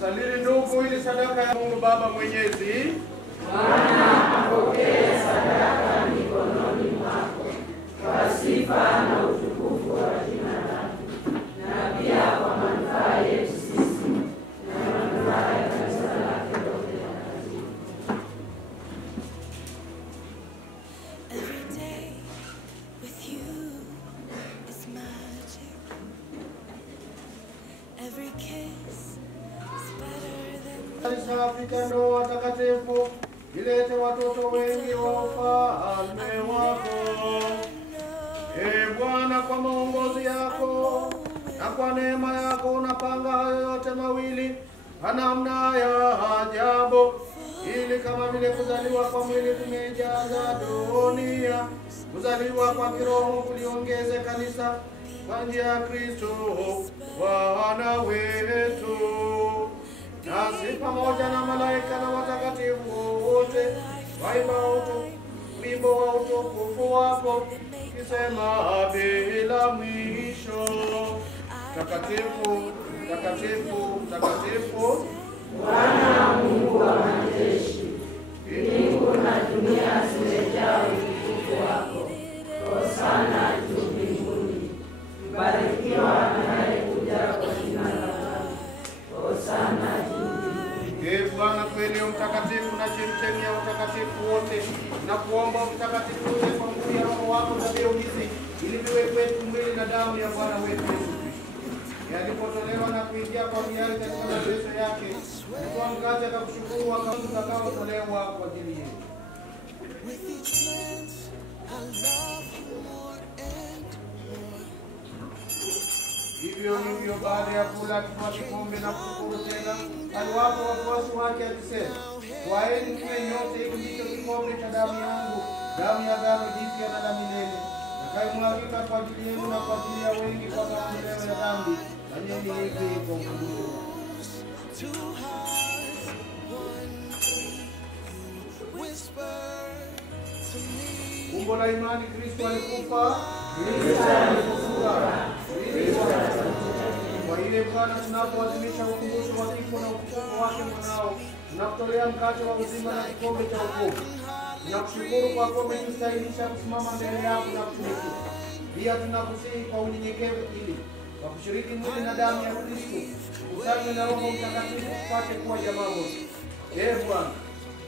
Salini ndugu, ili sadaka ya Mungu Baba Mwenyezi. Bwana apokee sadaka mikononi mwako kwa sifa na utukufu wa jina lake, na pia kwa manufaa yetu sisi na manufaa ya kanisa lake lote takatifu. Every day with you is magic. Every kiss is better than Safi ndoa takatifu, ilete watoto wengi wa ufalme wako. Bwana, kwa maongozi yako na kwa neema yako unapanga hayo yote mawili kwa namna ya ajabu, ili kama vile kuzaliwa kwa mwili kumejaza dunia, kuzaliwa kwa kiroho kuliongeze kanisa kwa njia ya Kristo Bwana wetu. Nasi pamoja na malaika na watakatifu wote waimba wimbo wa utukufu wako, kisema bila mwisho: Takatifu, takatifu, takatifu, Bwana Mungu wa majeshi, mbingu na dunia zimejaa utukufu wako. Hosana juu mbinguni. Mbarikiwa anayekuja kwa jina la Bwana. Hosana juu mbinguni. Bwana kweli mtakatifu na chemchemi ya utakatifu wote, na kuomba mtakatifu uje kwa nguvu ya Roho wako tabia hizi, ili viwe kwetu mwili na damu ya Bwana wetu Yesu Kristo. Yalipotolewa na kuingia kwa miali katika mateso yake, alikuwa mkate akakushukuru, akawa utakaotolewa kwa ajili yetu. Hivyo baada ya kula kwa kikombe na kushukuru tena, aliwapa wafuasi wake akisema, twaeni mnywe nyote, hiki ndicho kikombe cha damu yangu, damu ya agano jipya na la milele, itakayomwagika kwa ajili yenu na kwa ajili ya wengi kwa maondoleo ya dhambi. Fanyeni hivi kwa ukumbusho wangu. Umbo la imani: Kristo alikufa, Kristo alifufuka, Kristo atafufuka. Kwa ile Bwana, tunapoadhimisha ukumbusho wa kifo na ufufuko wake mwanao, tunakutolea mkate wa uzima na kikombe cha wokovu. Tunakushukuru kwa kuwa umetustahilisha kusimama mbele yako na kutumikia. Pia tunakusihi kwa unyenyekevu, ili kwa kushiriki mwili na damu ya Kristo kusanywe na Roho Mtakatifu tupate kuwa jamaa moja. Bwana,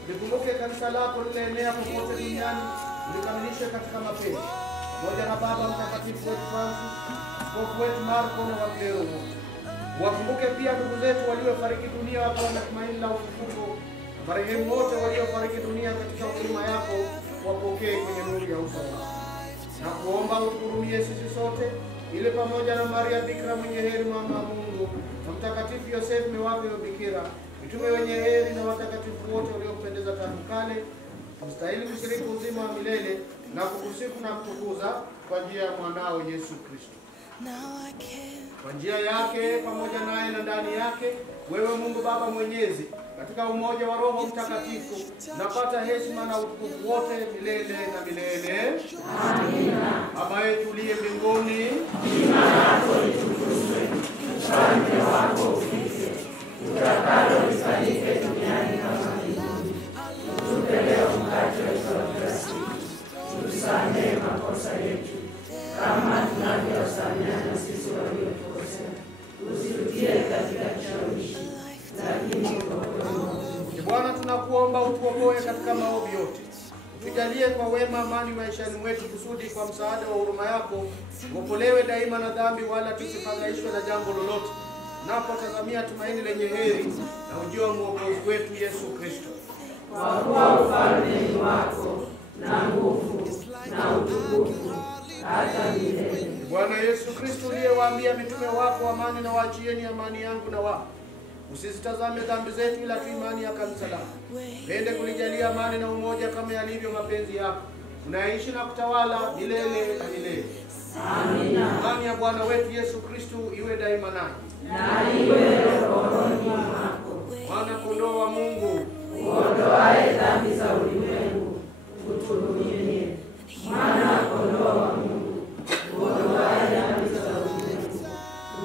likumbuke kanisa lako lileenea popote duniani, ulikamilishe katika mapenzi, pamoja na Baba Mtakatifu wetu Francis, askofu wetu Marko na waklero wote. Wakumbuke pia ndugu zetu waliofariki dunia wakiwa na tumaini la ufufuko, na marehemu wote waliofariki dunia katika huruma yako, wapokee kwenye nuru ya uso wako. Na kuomba utuhurumie sisi sote, ili pamoja na Maria Bikira mwenye heri mama wa Mungu, na Mtakatifu Yosefu mewake wa Bikira, mitume wenye heri na watakatifu wote waliopendeza tangu kale, mstahili kushiriki uzima wa milele na kukusifu na kutukuza kwa njia ya mwanao Yesu Kristo. Kwa njia yake, pamoja naye na ndani yake, wewe Mungu Baba Mwenyezi, katika umoja wa Roho Mtakatifu, napata heshima na utukufu wote milele na milele. Amina. Baba yetu uliye mbinguni, jina lako litukuzwe, ufalme wako ufike, utakalo lifanyike duniani kama mbinguni. Utupe leo mkate wetu wa kila siku. Tusamehe makosa yetu kama tunavyowasamehe na sisi waliotukosea. Usitie katika kishawishi, lakini utuokoe. Bwana, tunakuomba utuokoe katika maovu yote. Tujalie kwa wema amani maishani mwetu, kusudi kwa msaada wa huruma yako tuokolewe daima na dhambi, wala tusifadhaishwe na jambo lolote, napotazamia tumaini lenye heri na ujio wa Mwokozi wetu Yesu Kristo. Kwa kuwa ufalme ni wako na nguvu na utukufu hata milele. Bwana Yesu Kristo, uliyewaambia mitume wako, amani na waachieni, amani yangu na wao, usizitazame dhambi zetu, ila tu imani ya kanisa lako. Pende kulijalia amani na umoja kama yalivyo mapenzi yako, unaishi na kutawala milele na milele. Amina. Amani ya Bwana wetu Yesu Kristo iwe daima naye. Na iwe rohoni mwako. Mwana kondoo wa Mungu, uondoaye dhambi za ulimwengu, utuhurumie. Mwana kondoo wa Mungu, uondoaye dhambi za ulimwengu,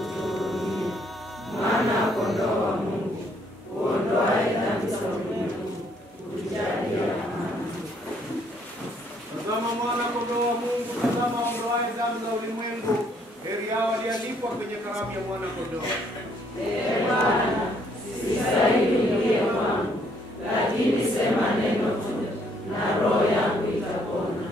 utuhurumie. Mwana kondoo wa Mungu, kondoo. Bwana, sistahili niingie kwangu, lakini sema neno tu na roho yangu itapona.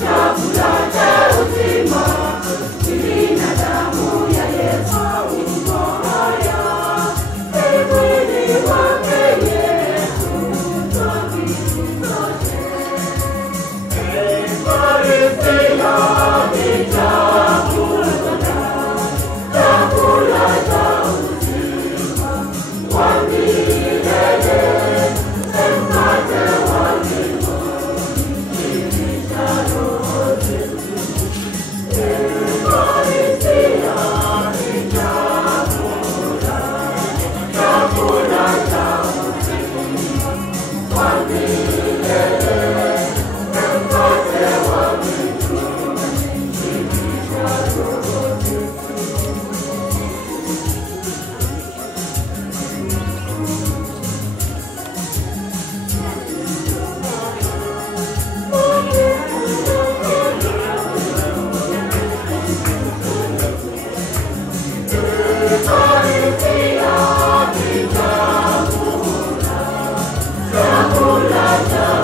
Chakula cha uzima, mwili na damu ya Yesu uko haya, mwili wake Yesu twavitu zote. Eucharistia ni chakula cha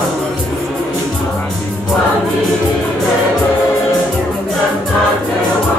uzima wa milele, mkate wa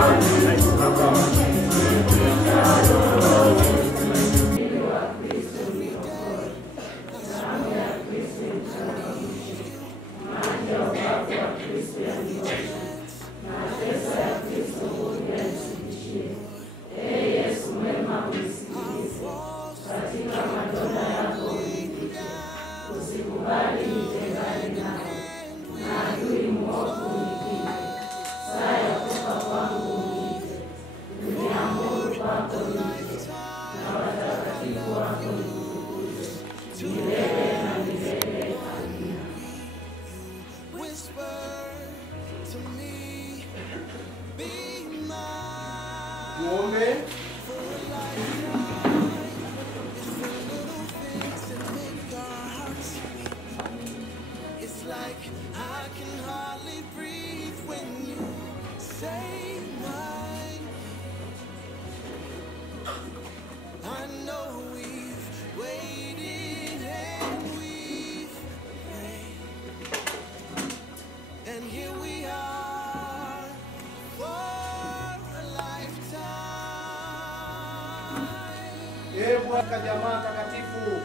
Bwana jamaa takatifu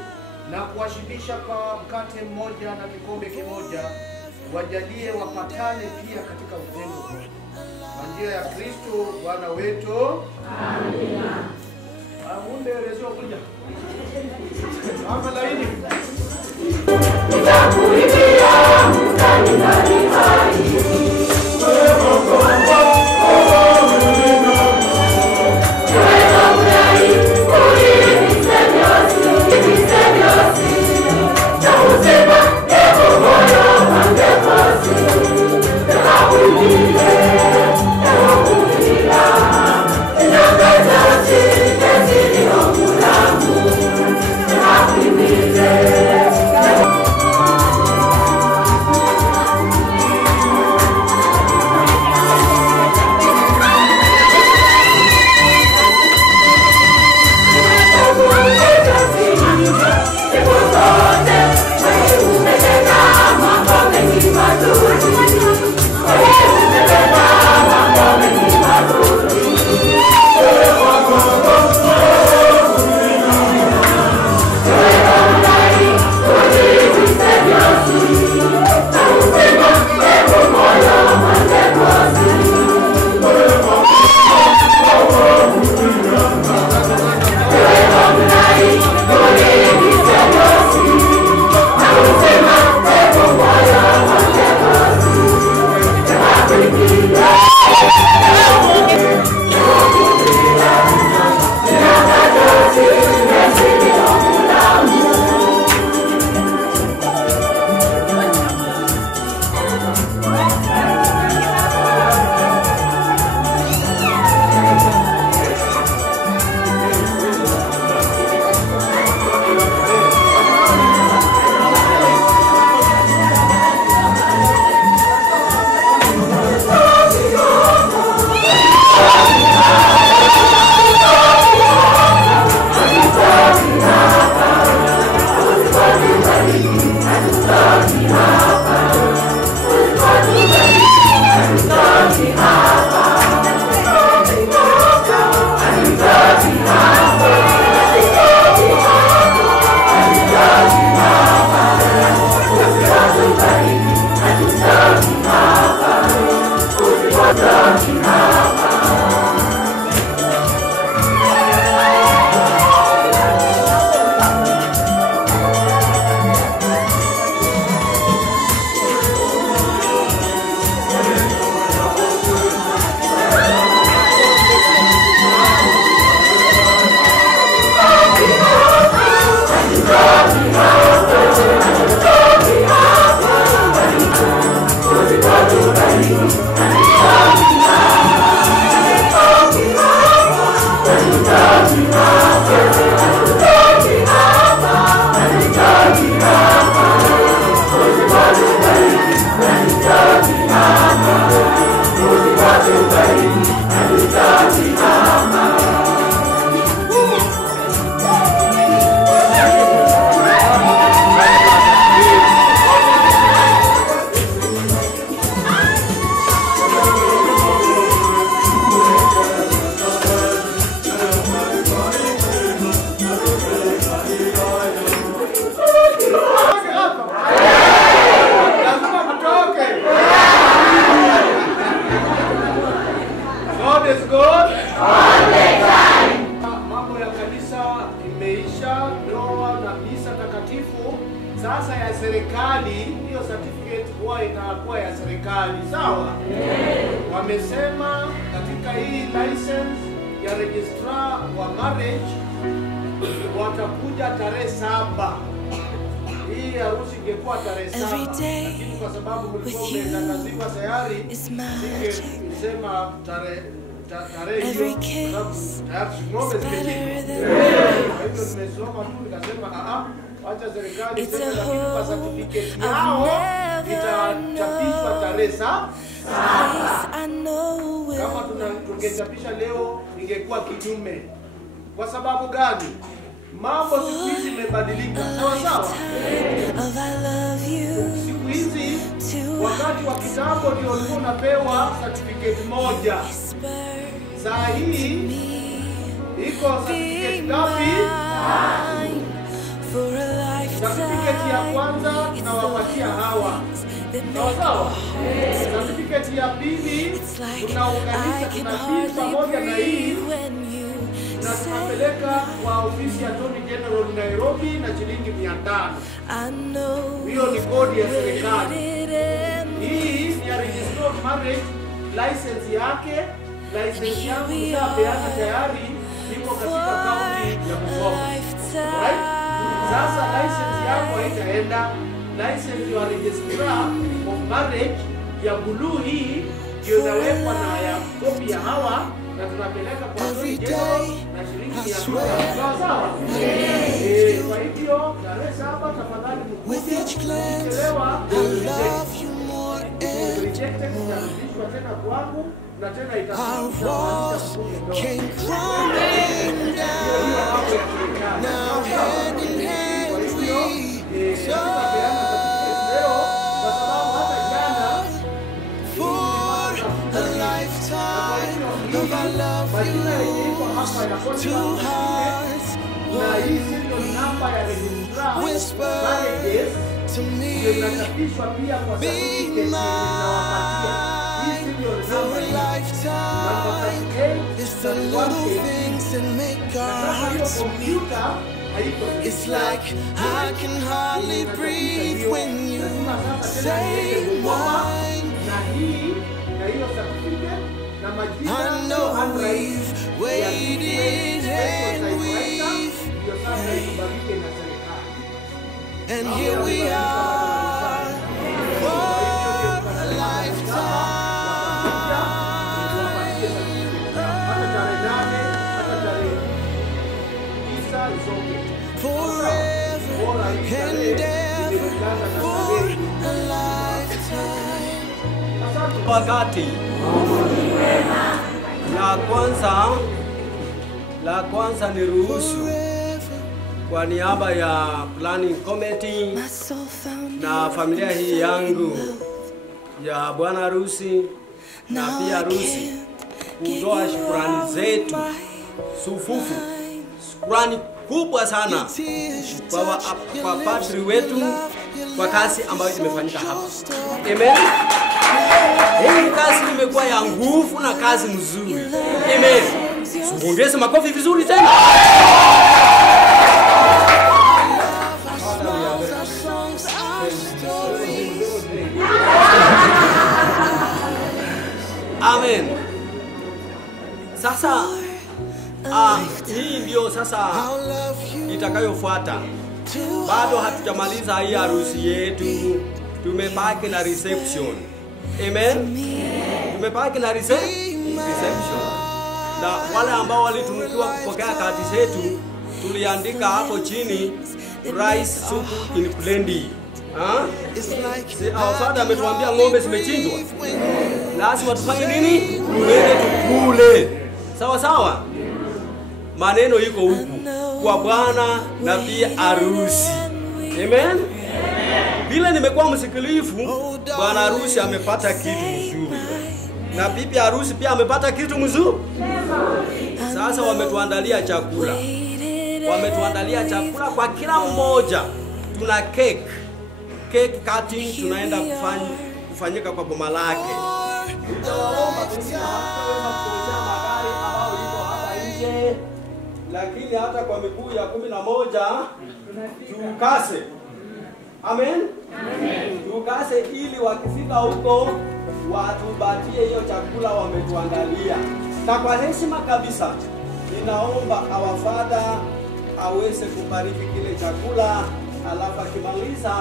na kuwashibisha kwa mkate mmoja na kikombe kimoja, wajalie wapatane pia katika upendo kwa njia ya Kristo Bwana wetu. Amina. Amunde rezo kuja. Hapa laini. Nitakuimbia mtani ndani hai. Thank you. imeisha ndoa na misa takatifu. Sasa ya serikali, hiyo certificate huwa inakuwa ya serikali, sawa? Wamesema katika hii license ya registrar wa marriage watakuja tarehe 7. Hii harusi ingekuwa tarehe 7, lakini kwa sababu mlikuwa mmetangaziwa tayari, ningesema tarehe hiyo, tayari ng'ombe zimechinjwa. Kwa hivyo nimesoma tu nikasema acha serikali iseme, lakini kwa certificate yao itachapishwa tarehe 7. Kama tungechapisha leo ingekuwa kinyume. Kwa sababu gani? Mambo siku hizi imebadilika, sawa sawa. Siku hizi wakati wa kitambo ndio ulikuwa unapewa certificate moja. Saa hii iko certificate ngapi? Certificate ya kwanza tunawapatia hawa, sawa sawa. Certificate ya pili tunaunganisha, tunapima pamoja na hii na tunapeleka kwa ofisi ya Attorney General Nairobi na shilingi 500. Hiyo ni kodi ya serikali. Hii ni ya Registrar of Marriage, license yake. License yangu nishapeana tayari, iko katika kaunti ya Bungoma. Right? Sasa license yako haitaenda. License ya Registrar of Marriage ya blue hii ndio inawekwa na ya kopi ya hawa, na tunapeleka kwa Attorney General na shilingi 100. Sawa sawa? Kwa hivyo tarehe 7 tafadhali mkuje. Chelewa rejected itarudishwa tena kwangu na tena itakuwa two hearts whisper to me, be mine for a lifetime. It's the little things that make our hearts meet. It's like I can hardly breathe when you say mine. I know we've waited and and here we are for a lifetime. Forever and ever for a lifetime. Wakati la kwanza ni ruhusu kwa niaba ya planning committee na familia hii yangu ya bwana harusi na pia harusi kutoa shukrani zetu sufufu, shukrani kubwa sana kwa padri wetu kwa kazi ambayo imefanyika hapa. Amen. Hii kazi imekuwa ya nguvu na kazi nzuri. Amen. Ongeza makofi vizuri tena. Amen. Sasa hii ndio sasa itakayofuata. Bado hatujamaliza hii harusi yetu. Tumebaki na reception. Amen. Tumebaki na reception. Na wale ambao walitunukiwa kupokea kadi zetu tuliandika hapo chini rice soup in plenty. Our father ametuambia ng'ombe zimechinjwa. Lazima tufanye nini? Tuende tukule. Sawa sawa? Maneno iko huku kwa bwana na pia harusi. Amen. Bila nimekuwa msikilifu, bwana harusi amepata kitu mzuri. Na bibi harusi pia amepata kitu mzuri. Sasa wametuandalia chakula. Wametuandalia chakula kwa kila mmoja. Tuna cake. Cake cutting tunaenda kufanyika kwa boma lake. Tutawaomba magari ambao liko hapa nje lakini hata kwa miguu ya 11 tukase. Amen. Amen. Tukase ili wakifika huko watupatie hiyo chakula wametuandalia. Na kwa heshima kabisa ninaomba our Father aweze kubariki kile chakula, alafu akimaliza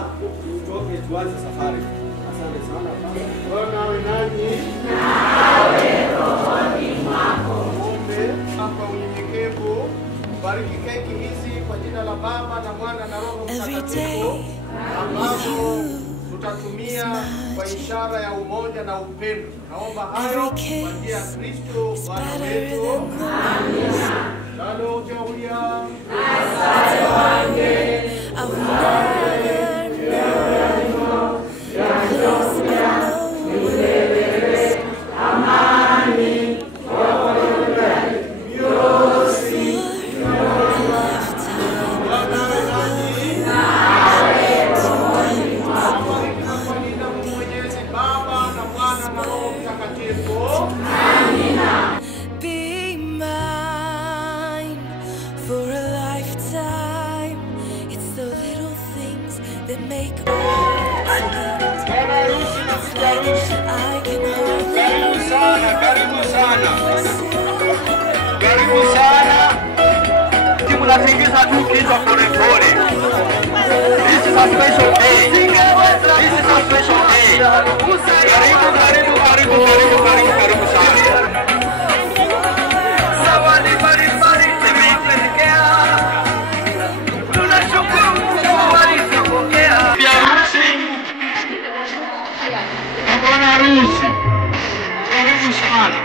tutoke tuanze safari. Asante sana Baba. Bwana awe nanyi. Nawe rohoni mwako. Muombe hapa unyenyekevu. Bariki keki hizi kwa jina la Baba na Mwana na Roho Mtakatifu, ambazo tutatumia kwa ishara ya umoja na upendo. Naomba hayo kwa njia ya Kristo Bwana wetu. Amina. Lalo jaulia. Asante wange. Amani. Be mine for a lifetime. It's the little things that make all difference. I can Karibu sana, karibu sana. Karibu sana. Timu natingiza tu kichwa pole pole. This is a special day. This is a special day. Karibu, karibu, karibu, karibu, karibu, karibu sana. Zawadi mbalimbali zimetuletea. Tunashukuru Mungu alizopokea. Harusi. Bwana harusi. Karibu sana.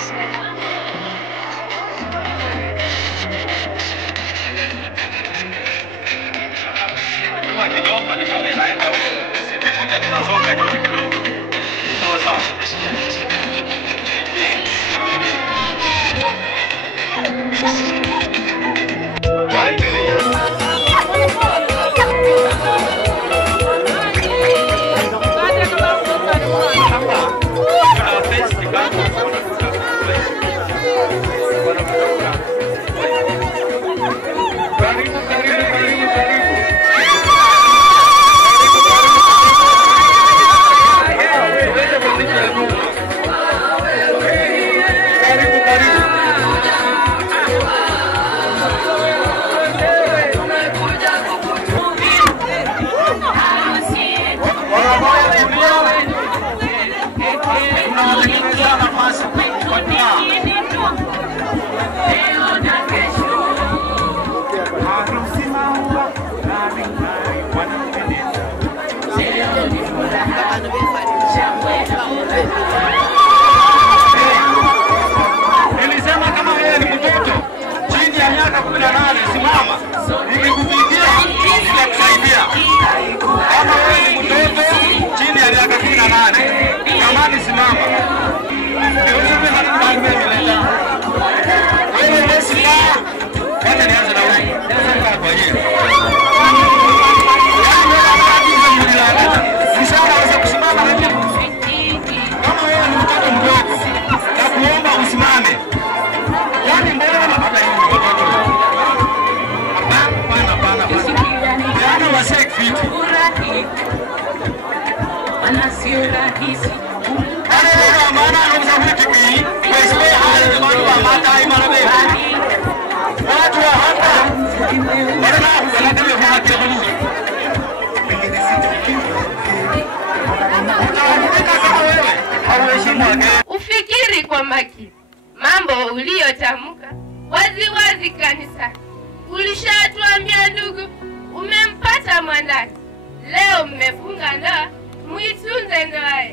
Nilisema kama wewe ni mtoto chini ya miaka 18 simama. Nikikufikia nitakusaidia. Kama wewe ni mtoto chini ya miaka 18, jamani simama. Niulize hadi nani nimeleta. Wewe ni simama. Kwanza nianze na wewe. Sasa kwa hiyo. Nisaweza kusimama na mimi. Kama wewe ni mtoto mdogo na kuomba usimame. Yaani mbona unapata hivi mtoto? Hapana. Yaani wasek vitu. Anasio rahisi. Ana maana anauza vitu hii. Wewe hali jamani wa mata imara wewe. Watu wa hapa. Bwana wanataka kufuata bunge. Ufikiri kwa makini mambo uliyotamka wazi kanisa. Ulishatuambia ndugu, umempata mwandani. Leo mmefunga ndoa, muitunze ndoa.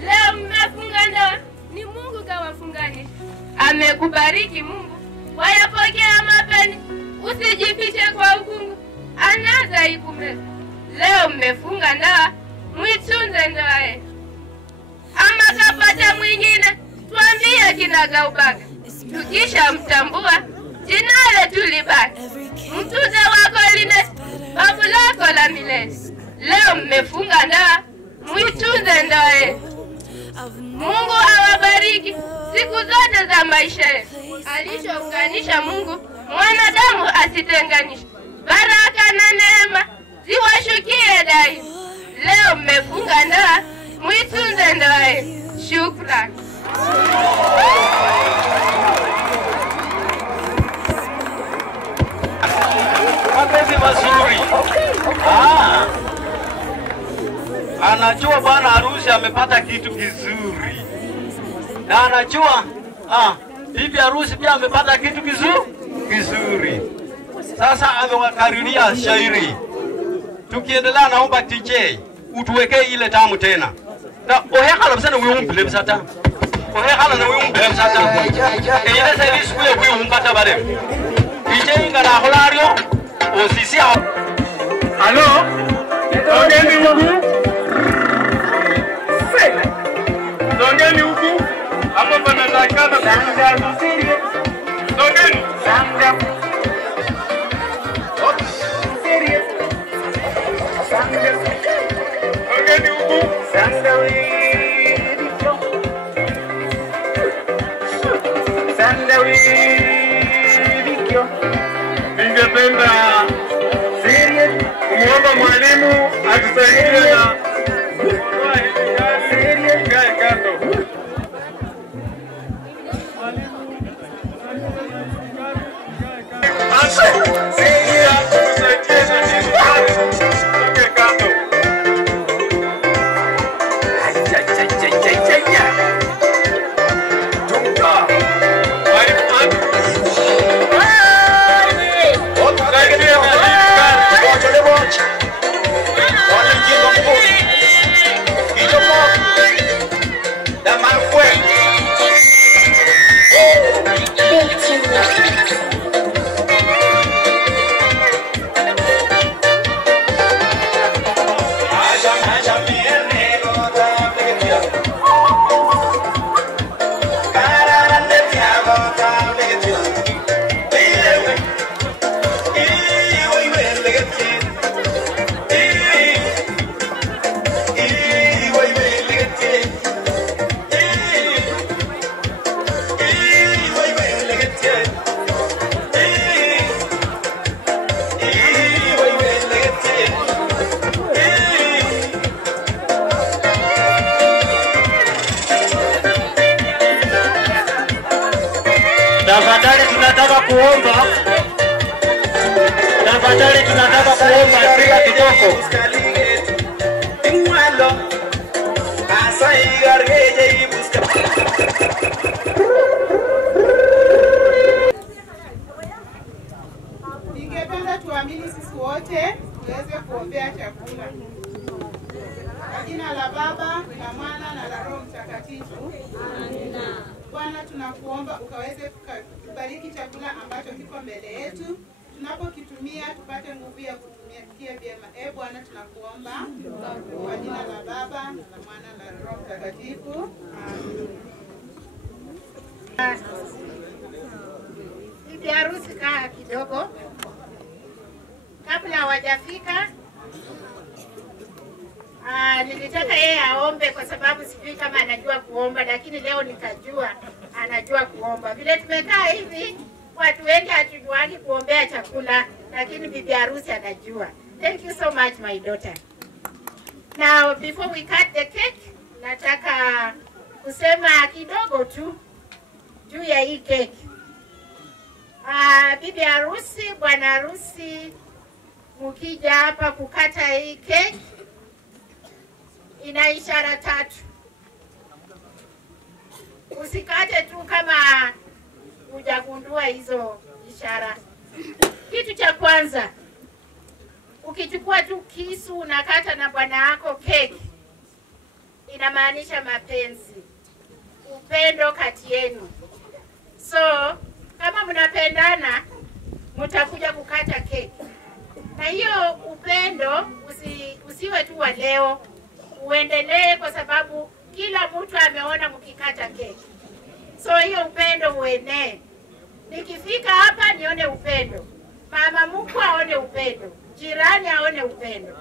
Leo mmefunga ndoa, ni Mungu kawafunganisha. Amekubariki Mungu, wayapokea mapeni. Usijifiche kwa ukungu, anaza ikumeza. Leo mmefunga ndoa, muitunze ndoa. Ama kapata mwingine, tuambie kinagaubaga. Tukisha mtambua, jinale tulibaki. Mtuze wako line, babu lako la milele. Leo mmefunga ndoa, muitunze ndoa. Mungu awabariki siku zote za maisha yenu. Alichounganisha Mungu, mwanadamu asitenganishwe. Baraka na neema ziwashukie daima. Leo mmefunga ndoa, muitunze ndoa yenu. Shukrani. Mapenzi mazuri. Anajua bwana harusi amepata kitu kizuri. Na anajua bibi harusi pia amepata kitu kizuri. Sasa amewakariria shairi. Tukiendelea naomba TJ utuwekee ile tamu tena. Na ohekala msana uyumbile msata. Ohekala na uyumbile msata. Ile sasa siku ya kuyumbata bale. TJ ngana holario osisi. Halo? Ongeni huku. Ongeni huku. Hapo panatakana kuangalia siri. Ongeni. Sanga. Siri. Sanga. Ongeni huku. Sanga wiko. Sanga wiko. Ningependa kumwomba mwalimu atusaidie na kae kando. Tafadhali tunataka kuomba sika kidogo. Ningependa tuamini sisi wote tuweze kuombea chakula. Kwa jina la Baba, la Mwana na la Roho Mtakatifu. Amina. Bwana tunakuomba ukaweze kubariki chakula ambacho kiko mbele yetu. Tunapokitumia tupate nguvu ya kutumikia vyema. Bwana tunakuomba kwa jina la Baba, la Mwana na la Roho Mtakatifu. Bibi harusi kaa kidogo. Kabla hawajafika nilitaka yeye aombe kwa sababu sijui kama anajua kuomba, lakini leo nikajua anajua kuomba. Vile tumekaa hivi, watu wengi hatujuani kuombea chakula, lakini bibi harusi anajua. Thank you so much my daughter. Now before we cut the cake, nataka kusema kidogo tu juu ya hii cake. Bibi harusi, bwana harusi, mkija hapa kukata hii cake ina ishara 3. Usikate tu kama hujagundua hizo ishara. Kitu cha kwanza, ukichukua tu kisu unakata na bwana wako cake, inamaanisha mapenzi, upendo kati yenu. So kama mnapendana mtakuja kukata cake. Na hiyo upendo usiwe tu wa leo, uendelee kwa sababu kila mtu ameona mkikata cake. So hiyo upendo uenee. Nikifika hapa nione upendo. Mama mkwe aone upendo. Jirani aone upendo.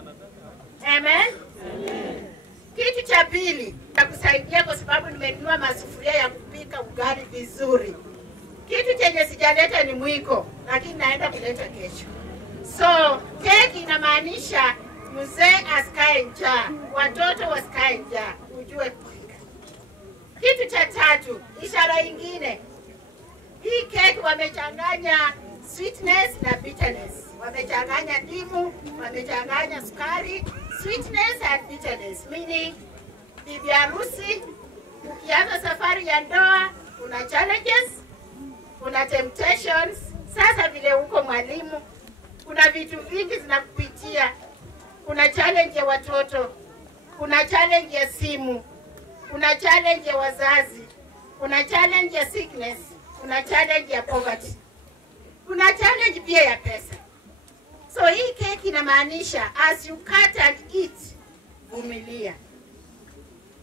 Amen? Amen. Kitu cha pili, nitakusaidia kwa sababu nimenunua masufuria ya kupika ugali vizuri. Kitu chenye sijaleta ni mwiko, lakini naenda kuleta kesho. So keki inamaanisha mzee asikae njaa, watoto wasikae njaa, ujue kupika. Kitu cha tatu, ishara ingine, hii keki wamechanganya sweetness na bitterness. Wamechanganya ndimu, wamechanganya sukari, sweetness and bitterness, meaning bibi harusi ukianza safari ya ndoa kuna challenges, kuna temptations. Sasa vile uko mwalimu, kuna vitu vingi zinakupitia. Kuna challenge ya watoto, kuna challenge ya simu, kuna challenge ya wazazi, kuna challenge ya sickness, kuna challenge ya poverty, kuna challenge pia ya pesa. So hii keki inamaanisha as you cut and eat, vumilia.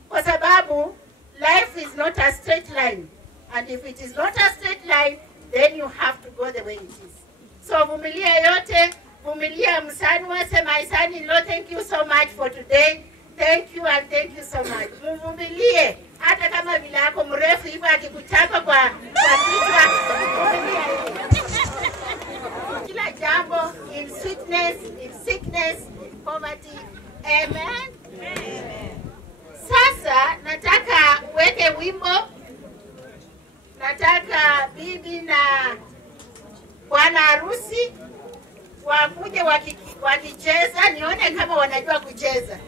Kwa sababu life is not a straight line, and if it is not a straight line, then you have to go the way it is. So vumilia yote, vumilia msanwa, sema son-in-law, thank you so much for today. Thank you and thank you so much. Mvumilie hata kama vile yako mrefu hivyo akikuchapa kwa kichwa, vumilia. Kila jambo, in sweetness, in sickness, in poverty. Amen. Amen. Sasa nataka uweke wimbo. Nataka bibi na bwana harusi wakuje wakicheza, nione kama wanajua kucheza.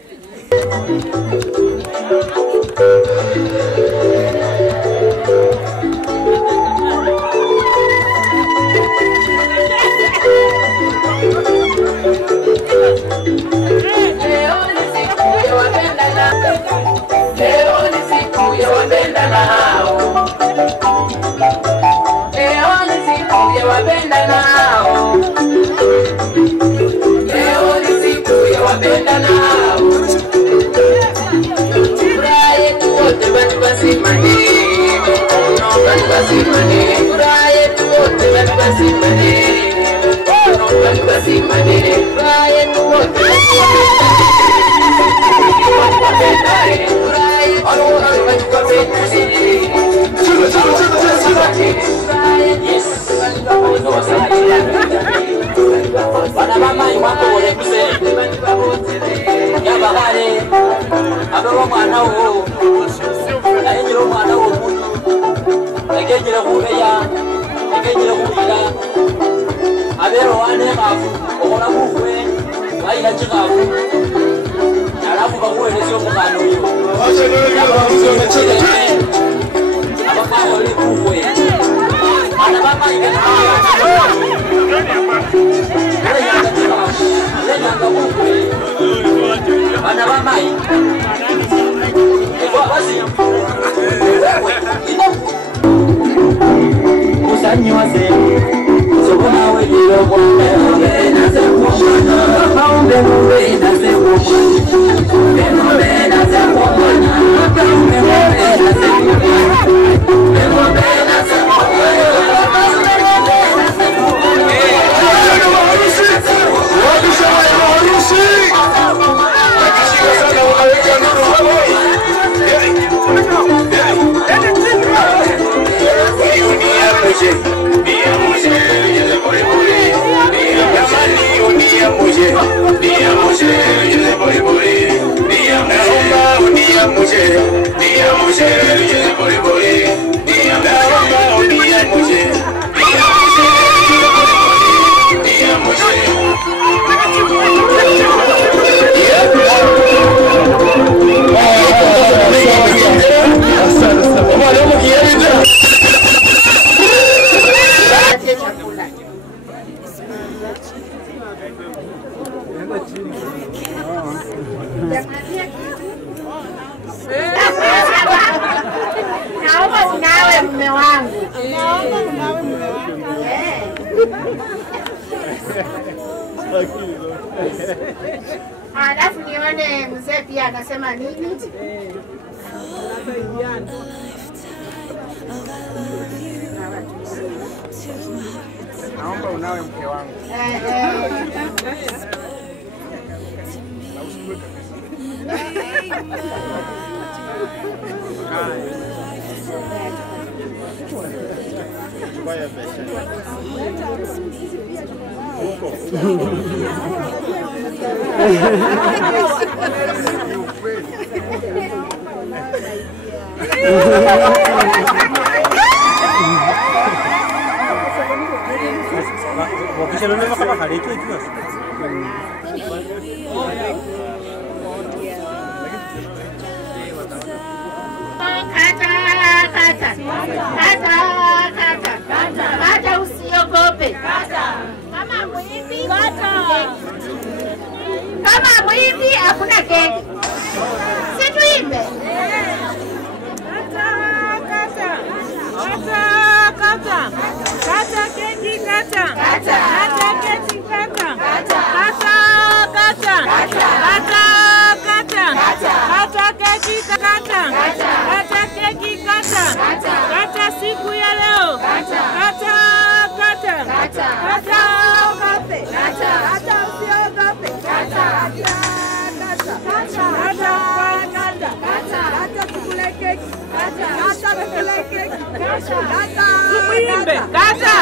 Naomba unawe mume wangu. Naomba unawe mume wangu. Alafu nione mzee pia anasema nini? Naomba unawe mke wangu. Kata usiogope. Kama mwivi, kama mwivi hakuna keki. Si tuimbe? Kata keki kata. Kata keki kata. Kata keki kata. Kata keki kata. Kata siku ya leo. Kata usiogope. Kata usiogope. Kata tukule keki. Kata tukule keki. Tumuimbe. Kata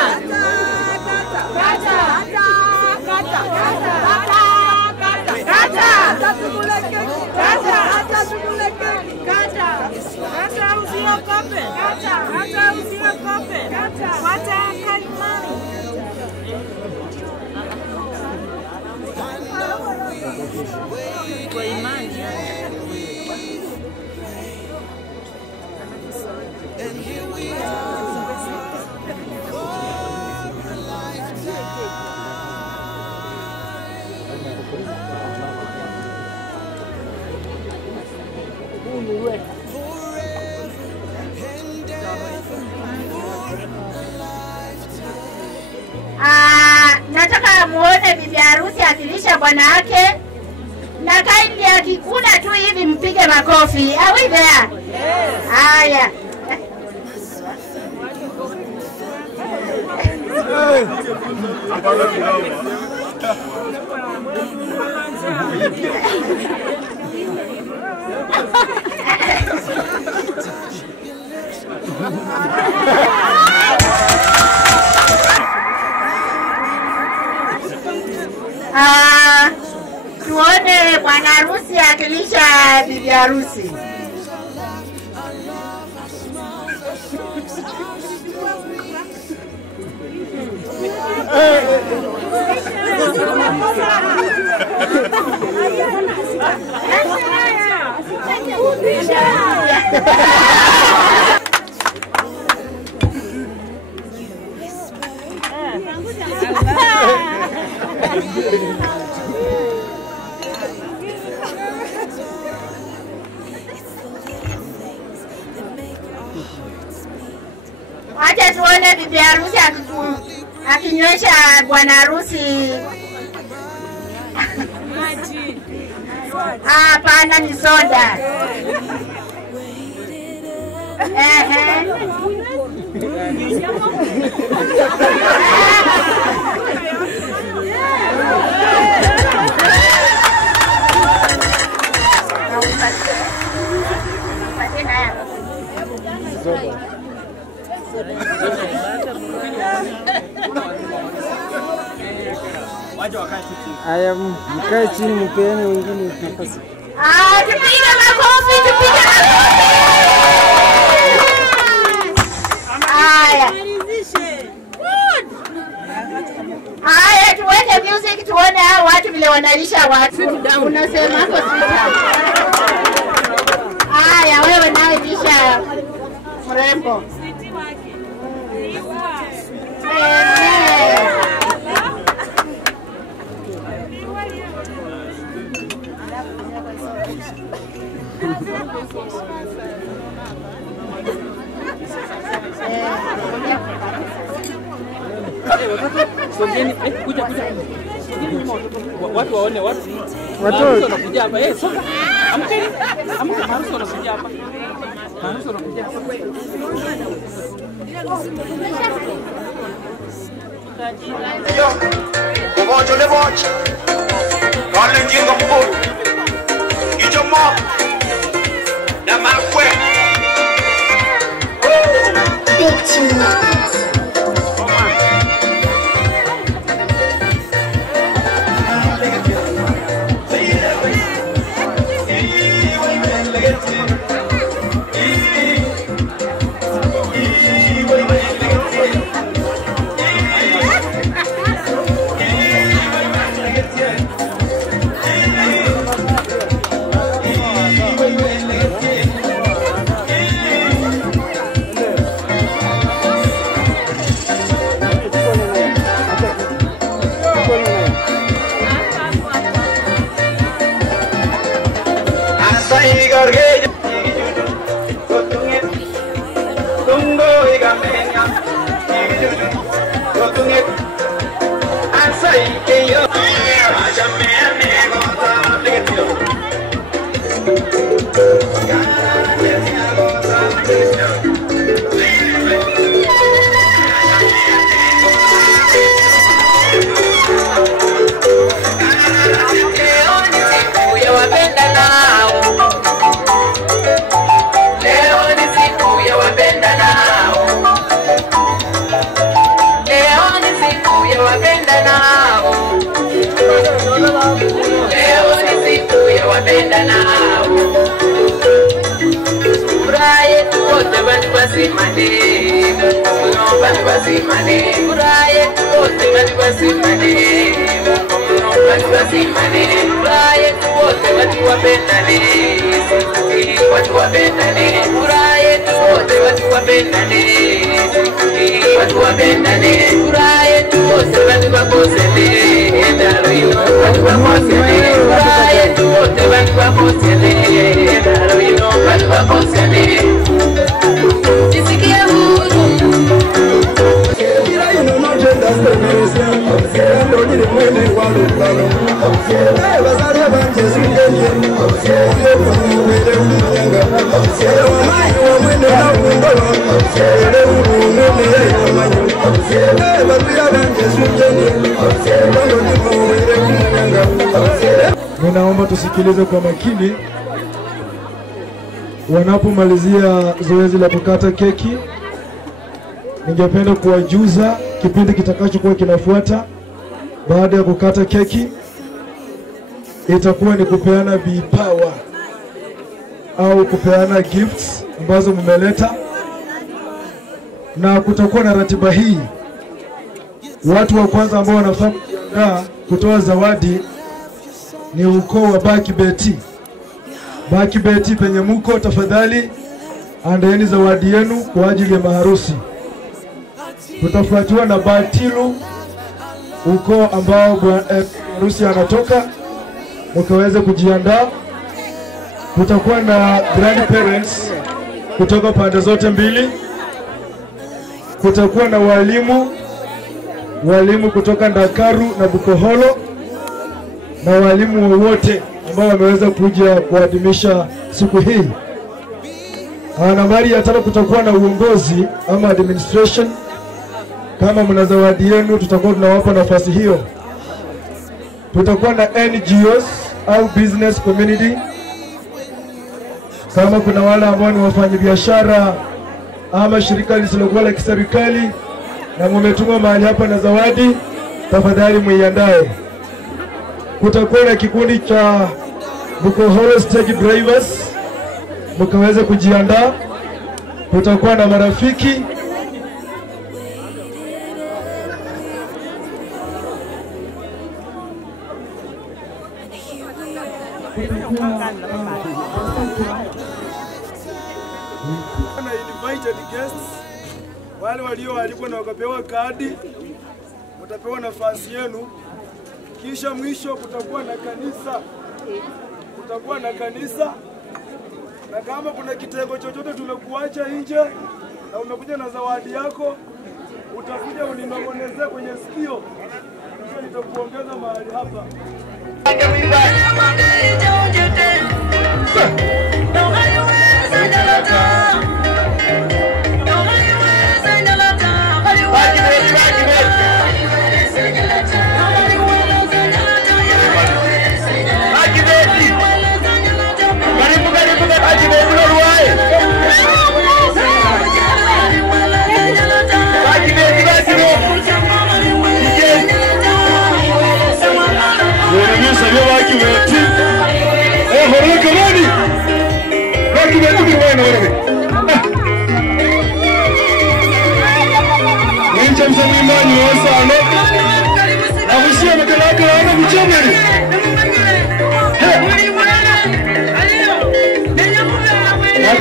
tukule keki. Kata tukule keki. Kata usiogope. Kata usiogope. Kata kaimani. Kwa imani. And here we are for a lifetime. Nataka muone bibi harusi akilisha bwana wake. Na kindly akikula tu hivi mpige makofi. Are we there? Yes. Haya. Tuone bwana harusi akilisha bibi harusi. Acha tuone bibi harusi akinywesha bwana harusi. Maji. Hapana, ni soda. Aya, mkae chini mpeane wengine nafasi. Tupige makofi, tupige makofi. Haya. Haya, tuweke music tuone hao watu vile wanalisha watu. Unasema hapo sweetheart. Haya, wewe nawe lisha mrembo. Watu waone watu. Watu wanakuja hapa. Soka. Amkeni. Amka harusi wanakuja hapa. Harusi wanakuja hapa. Kumoja le moja. Kale jinga mkuu. Ijomo. Na makwe. Bitch. wapenda nao. Furaha yetu wote basi wasimame, basi wasimame. Furaha yetu wote basi wasimame, basi wasimame. Furaha yetu wote basi wapendane, watu wapendane. Furaha yetu wote basi wapendane, watu wapendane. Furaha yetu wote basi wakosane, darwino watu wakosane. Furaha yetu wote basi wakosane, darwino watu wakosane. Jisikie huru. Ninaomba tusikilize kwa makini wanapomalizia zoezi la kukata keki. Ningependa kuwajuza kipindi kitakachokuwa kinafuata baada ya kukata keki itakuwa ni kupeana vipawa au kupeana gifts ambazo mmeleta, na kutakuwa na ratiba hii. Watu wa kwanza ambao wanafaa kujiandaa kutoa zawadi ni ukoo wa Bakibeti. Bakibeti penye muko, tafadhali andaeni zawadi yenu kwa ajili ya maharusi. Tutafuatiwa na Batilu, ukoo ambao harusi anatoka, mkaweze kujiandaa. Kutakuwa na grandparents kutoka pande zote mbili. Kutakuwa na walimu kutoka Ndakaru na Bukoholo, na walimu wote ambao wameweza kuja kuadhimisha siku hii. Nambari ya 5 kutakuwa na uongozi ama administration. Kama mna zawadi yenu tutakuwa tunawapa nafasi hiyo. Tutakuwa na NGOs au business community. Kama kuna wale ambao ni wafanyabiashara ama shirika lisilokuwa la kiserikali na mmetuma mahali hapa na zawadi, tafadhali muiandae. Kutakuwa na kikundi cha Bukoholo Stage Drivers, mkaweze kujiandaa. Kutakuwa na marafiki. Na invited guests, wale walioalikwa na wakapewa kadi, mtapewa nafasi yenu. Kisha mwisho kutakuwa na kanisa, na kama kuna kitengo chochote tumekuacha nje na umekuja na zawadi yako, utakuja uninong'onezee kwenye sikio, kisha nitakuongeza mahali hapa.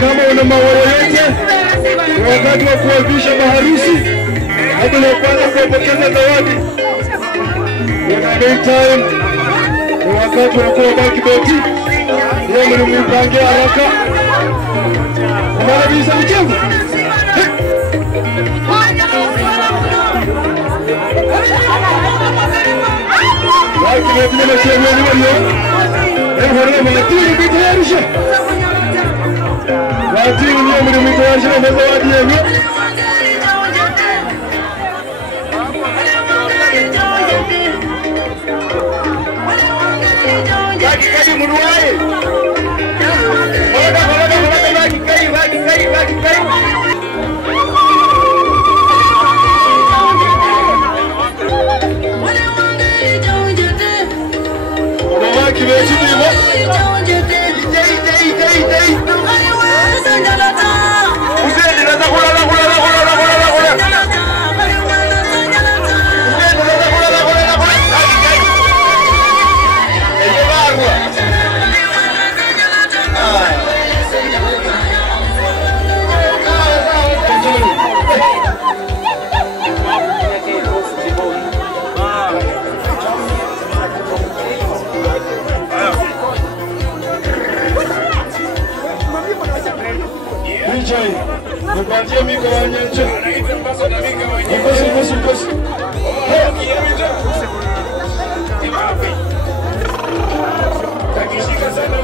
Kama una mawazo yote wakati wa kuapisha maharusi, kabla ya kwanza kupokea zawadi, time wakati wa kuwa Bakibeti, leo mnipangie haraka. Mara bisa mchezo. Bakibeti ni mchezo mmoja. Hore mnatiri bitayarisha. Watiri ni mtayarisha na zawadi yenu. Kadi muruai. Bakibeti Nipangie miko wa nje. Ngosi. Takishika sana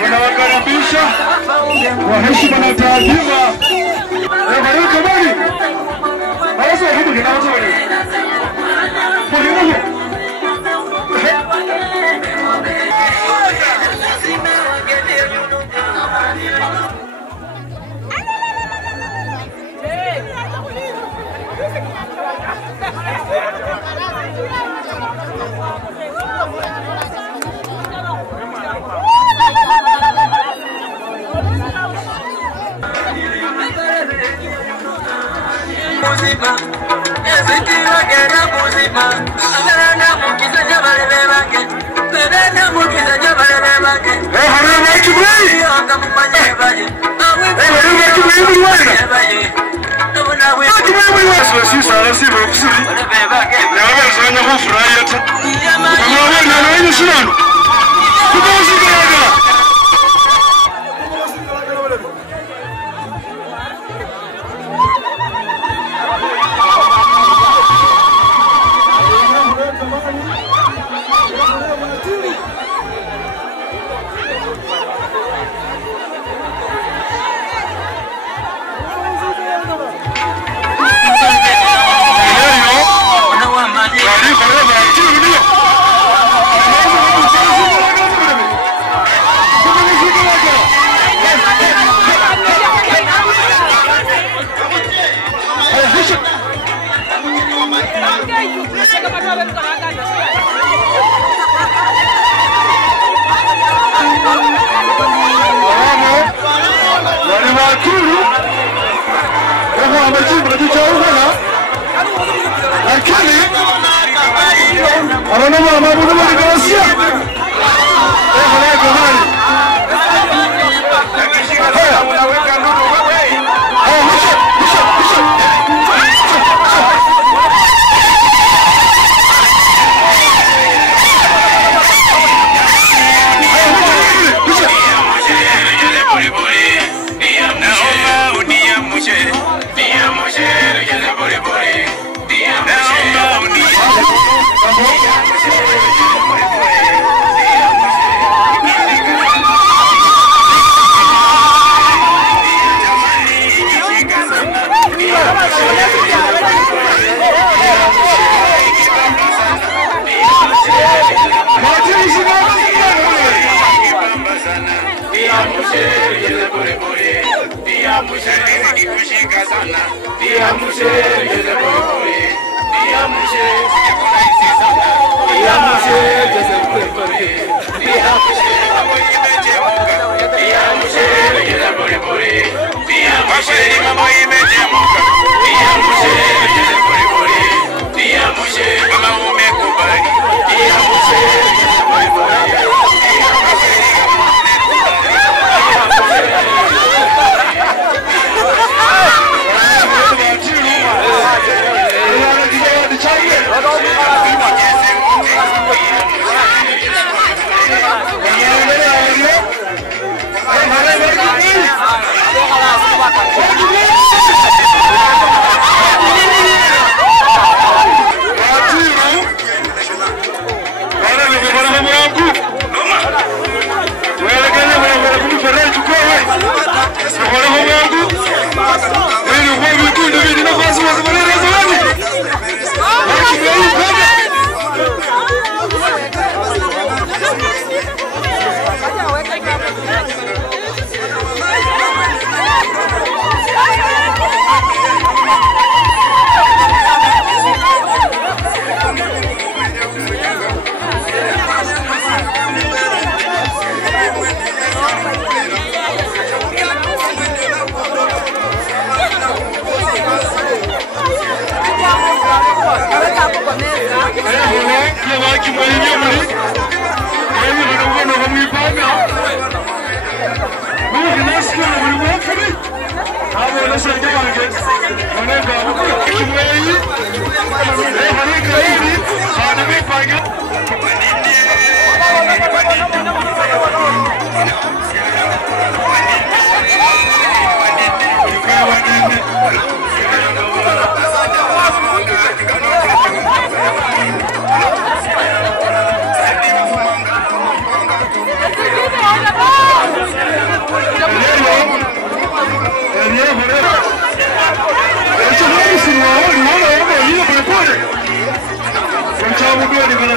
Kuna wakana kuwakaribisha kwa heshima na taadhima. Baraka bali. Basi hebu kina watu wale. Muzima, ezitira gera muzima, agarana mukizanya balebe bange, berena mukizanya balebe bange. Harama kibuli. Anga mumanye baye. Harama kibuli mwana. Kibuli mwana sisi ala sibo kusiri. Nawe zanya kufurahi ata. Nawe nani shirano. Kubozi garaga.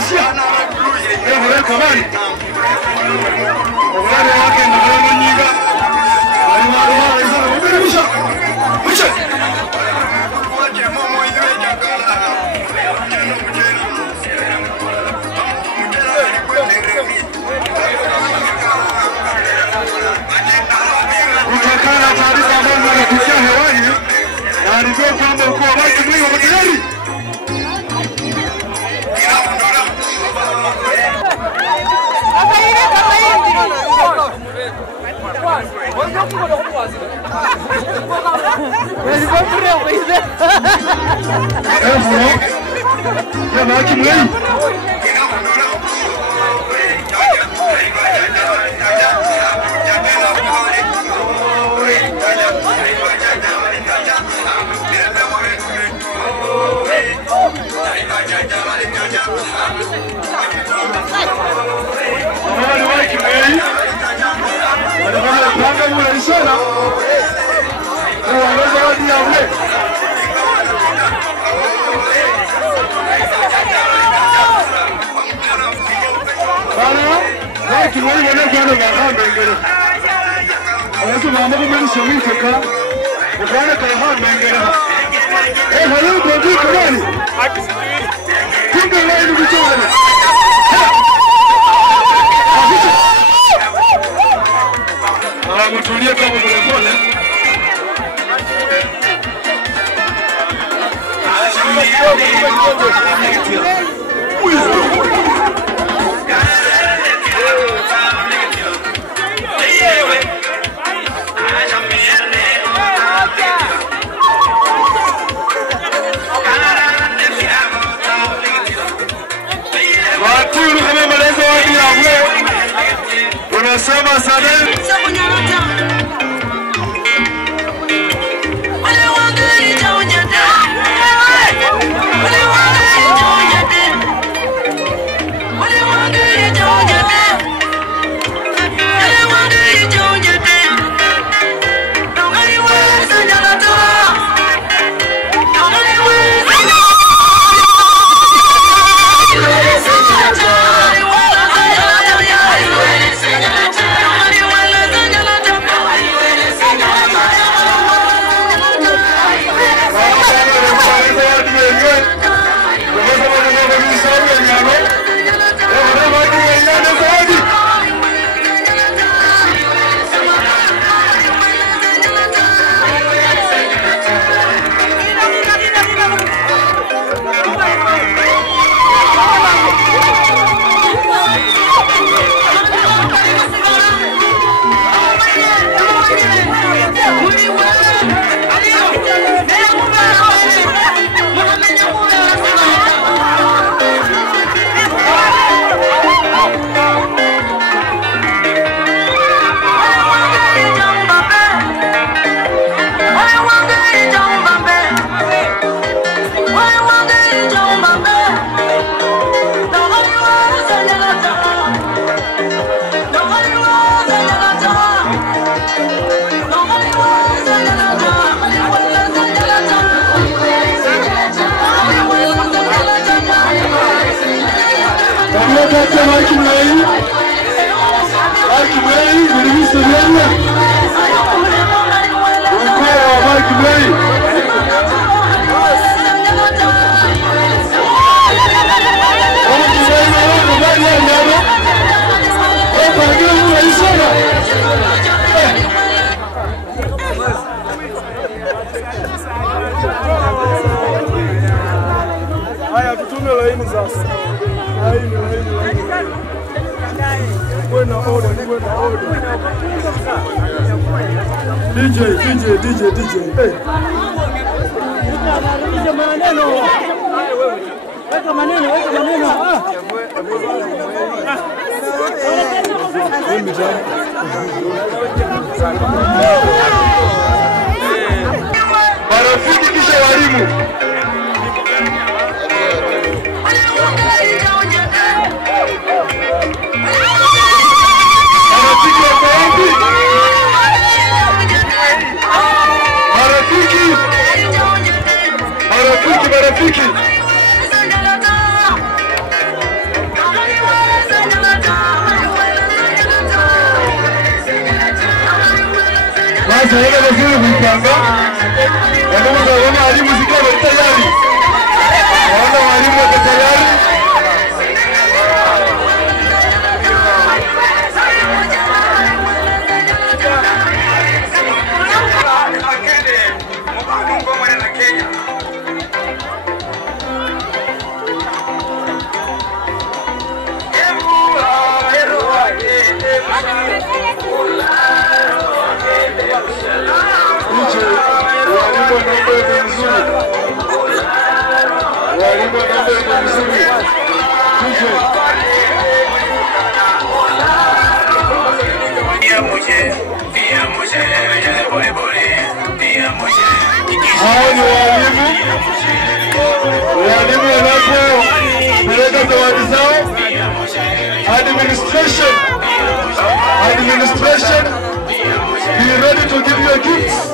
Asia. Wewe kamani. Wale wake na wale nyinga. Wale sana mwisho. Mwisho. Kutokana na taarifa ambazo zinakuja hewani, naarifiwa kwamba ukoo wa Mike Mwinyi wako tayari. Mtulie kama pole. Watu kama malezi wadi ya mwe. Unasema sadeni. Haya tutume laini sasa. Laini. Kwenda order. DJ. Hey. Weka maneno. Marafiki kisha walimu. Marafiki. Sasa ile vizuri kuipanga. Na ndio tunaona walimu zikawa tayari. Naona walimu wako tayari. Hao ni walimu wanapopeleka zawadi zao. Administration, be ready to give your gifts.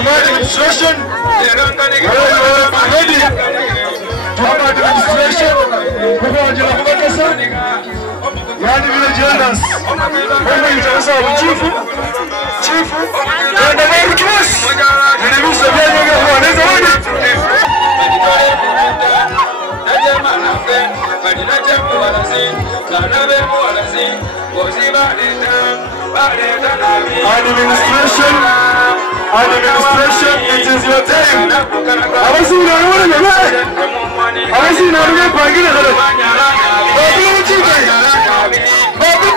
Administration, ready to have administration. Yani vile jealous. Wewe utasema chifu. Ndio ndio kiasi. Ndio msabia nyoga anaweza wewe. Administration, it is your time. Awasi unaona nini? Awasi unaona pangine ndio. Babu chike. Babu.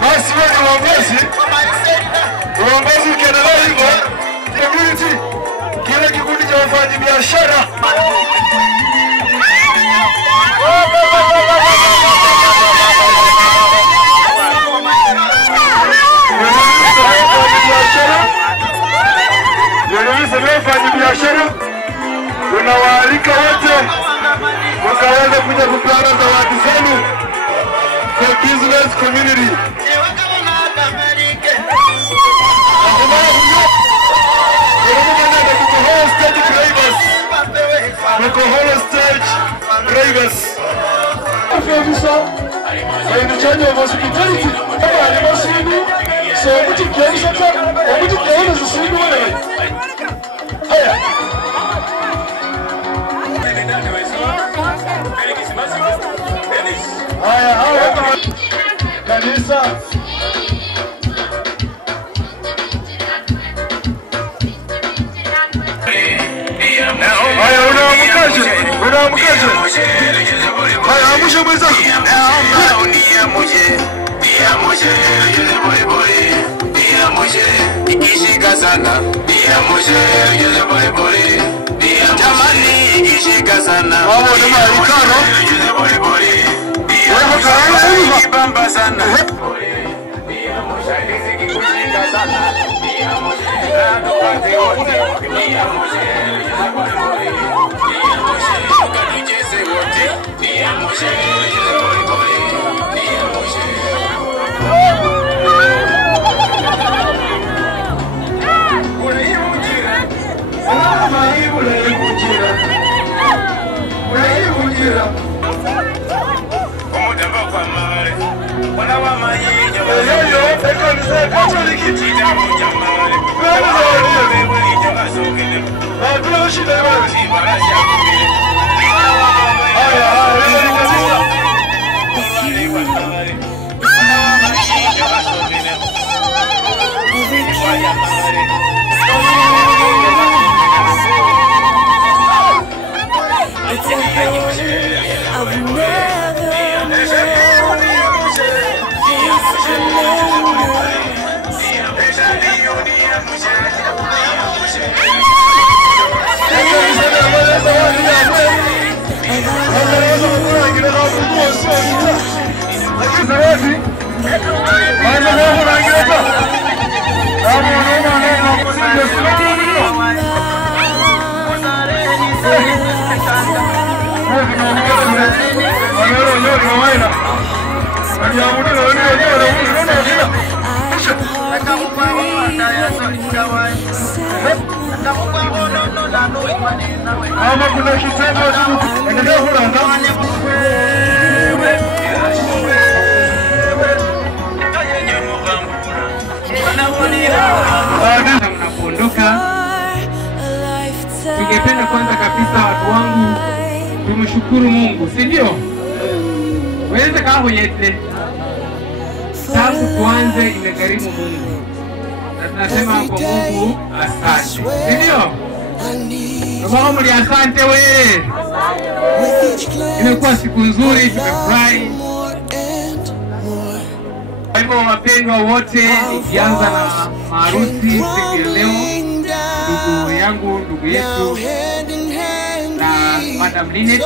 Basi wewe uongozi ukiendelea hivyo, community, kile kikundi cha wafanyabiashara wafanyabiashara tunawaalika wote wakaweza kuja kupeana zawadi zenu for business community. Officer, in the charge of hospitality, so what you get is a single one. Kanisa haya, unaamkaje? Haya, amsha mwenzako. Ikishika sana jamani, ikishika sana wao ni maikano kibamba sana It's a hole I've never Ama kuna kitendo endelea kulanda mnapoondoka, tungependa kwanza kabisa watu wangu tumshukuru Mungu, si ndio? Waweze kaho yete tangu tuanze imegharimu Mungu, na tunasema kwa Mungu asante, si ndio? Kama mli asante wewe, imekuwa siku nzuri, tumefurahi. Kwa hivyo wapendwa wote, nikianza na maharusi siku ya leo, ndugu yangu, ndugu yetu na Madam Linet,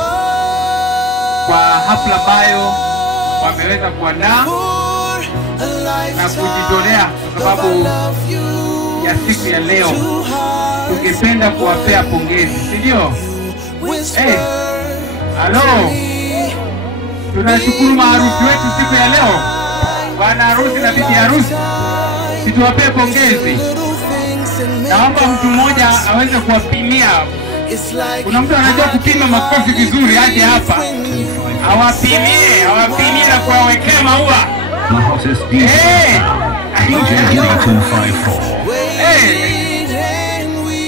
kwa hafla ambayo wameweza kuandaa na kujitolea kwa sababu ya siku ya leo, tungependa kuwapea pongezi, si ndio? Halo, tunashukuru maharusi wetu siku ya leo, bwana harusi na bibi harusi, situwapee pongezi. Naomba mtu mmoja aweze kuwapimia. Kuna mtu anajua kupima makofi vizuri, aje hapa awapimie na kuwawekea maua.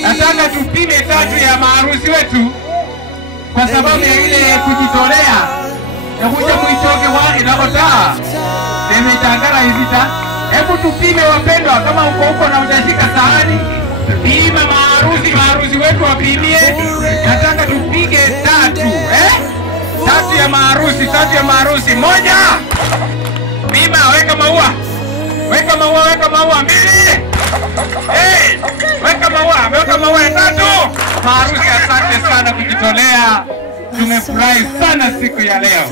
Nataka tupime tatu ya maharusi wetu kwa sababu ya ile kujitolea na kuja kuitoke wake na kotaa nimetangana hivita. Hebu tupime wapendwa, kama uko huko na utashika sahani, pima maharusi wetu wapimie. Nataka tupige tatu, tatu ya maharusi, moja. Pima, weka maua. Mbili. Weka maua ya tatu. Maharusi, asante sana kujitolea. Tumefurahi sana siku ya leo,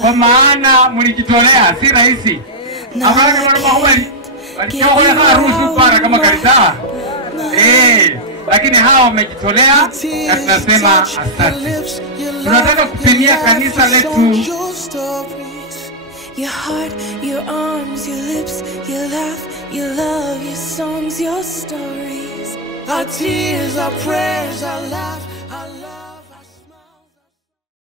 kwa maana mlijitolea, si rahisi. Amana mwana mahubali walichokola harusi para kama kanisa, lakini hao wamejitolea na tunasema asante. Tunataka kupimia kanisa letu. Your heart, your arms, your lips, your laugh, your love, your songs, your stories. Our tears, our prayers, our laughs.